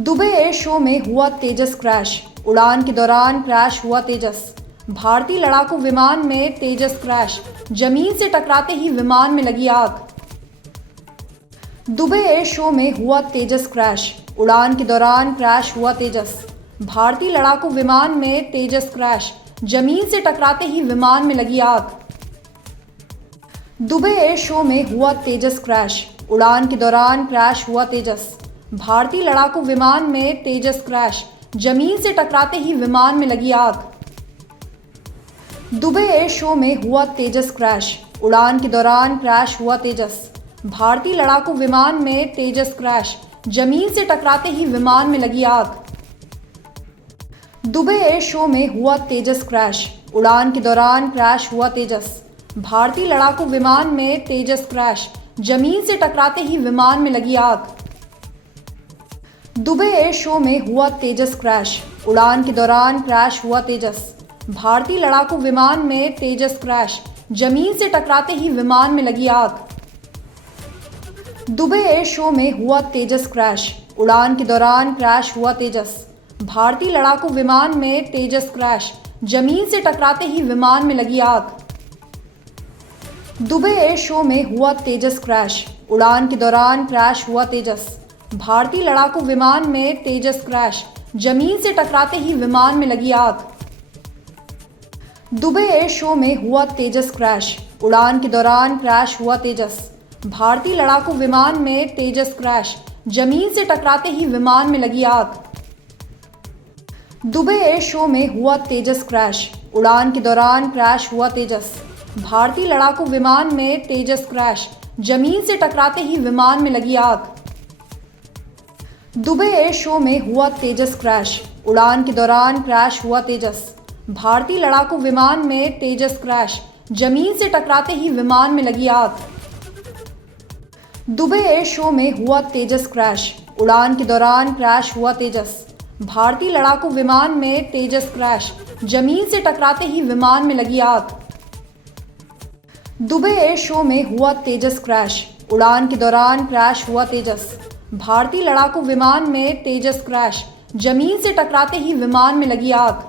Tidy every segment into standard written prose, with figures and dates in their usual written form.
Dubai air show में हुआ तेजस crash. उड़ान के दौरान क्रैश हुआ तेजस। भारतीय लड़ाकू विमान में तेजस क्रैश। जमीन से टकराते ही विमान में लगी आग। दुबई एयर शो में हुआ तेजस क्रैश। उड़ान के दौरान क्रैश हुआ तेजस। भारतीय लड़ाकू विमान में तेजस क्रैश। जमीन से टकराते ही विमान में लगी आग। दुबई एयर शो में हुआ तेजस क्रैश। उड़ान के दौरान क्रैश हुआ तेजस। भारतीय लड़ाकू विमान में तेजस क्रैश। जमीन से टकराते ही विमान में लगी आग। दुबई एयर शो में हुआ तेजस क्रैश। उड़ान के दौरान क्रैश हुआ तेजस। भारतीय लड़ाकू विमान में तेजस क्रैश। जमीन से टकराते ही विमान में लगी आग। दुबई एयर शो में हुआ तेजस क्रैश। उड़ान के दौरान क्रैश हुआ तेजस। भारतीय लड़ाकू विमान में तेजस क्रैश। जमीन से टकराते ही विमान में लगी आग। दुबई एयर शो में हुआ तेजस क्रैश। उड़ान के दौरान क्रैश हुआ तेजस। भारतीय लड़ाकू विमान में तेजस क्रैश। जमीन से टकराते ही विमान में लगी आग। दुबई एयर शो में हुआ तेजस क्रैश। उड़ान के दौरान क्रैश हुआ तेजस। भारतीय लड़ाकू विमान में तेजस क्रैश। जमीन से टकराते ही विमान में लगी आग। दुबई एयर शो में हुआ तेजस क्रैश। उड़ान के दौरान क्रैश हुआ तेजस। भारतीय लड़ाकू विमान में तेजस क्रैश। जमीन से टकराते ही विमान में लगी आग। दुबई एयर शो में हुआ तेजस क्रैश। उड़ान के दौरान क्रैश हुआ तेजस। भारतीय लड़ाकू विमान में तेजस क्रैश। जमीन से टकराते ही विमान में लगी आग। दुबई एयर शो में हुआ तेजस क्रैश। उड़ान के दौरान क्रैश हुआ तेजस। भारतीय लड़ाकू विमान में तेजस क्रैश। जमीन से टकराते ही विमान में लगी आग। दुबई एयर शो में हुआ तेजस क्रैश। उड़ान के दौरान क्रैश हुआ तेजस। भारतीय लड़ाकू विमान में तेजस क्रैश। जमीन से टकराते ही विमान में लगी आग। दुबई एयर शो में हुआ तेजस क्रैश। उड़ान के दौरान क्रैश हुआ तेजस। भारतीय लड़ाकू विमान में तेजस क्रैश। जमीन से टकराते ही विमान में लगी आग। दुबई एयर शो में हुआ तेजस क्रैश। उड़ान के दौरान क्रैश हुआ तेजस। भारतीय लड़ाकू विमान में तेजस क्रैश। जमीन से टकराते ही विमान में लगी आग।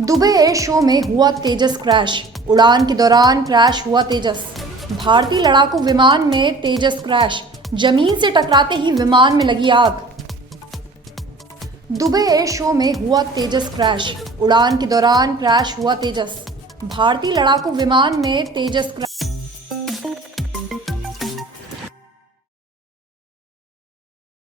दुबई एयर शो में हुआ तेजस क्रैश। उड़ान के दौरान क्रैश हुआ तेजस। भारतीय लड़ाकू विमान में तेजस क्रैश। जमीन से टकराते ही विमान में लगी आग। दुबई एयर शो में हुआ तेजस क्रैश। उड़ान के दौरान क्रैश हुआ तेजस। भारतीय लड़ाकू विमान में तेजस क्रैश।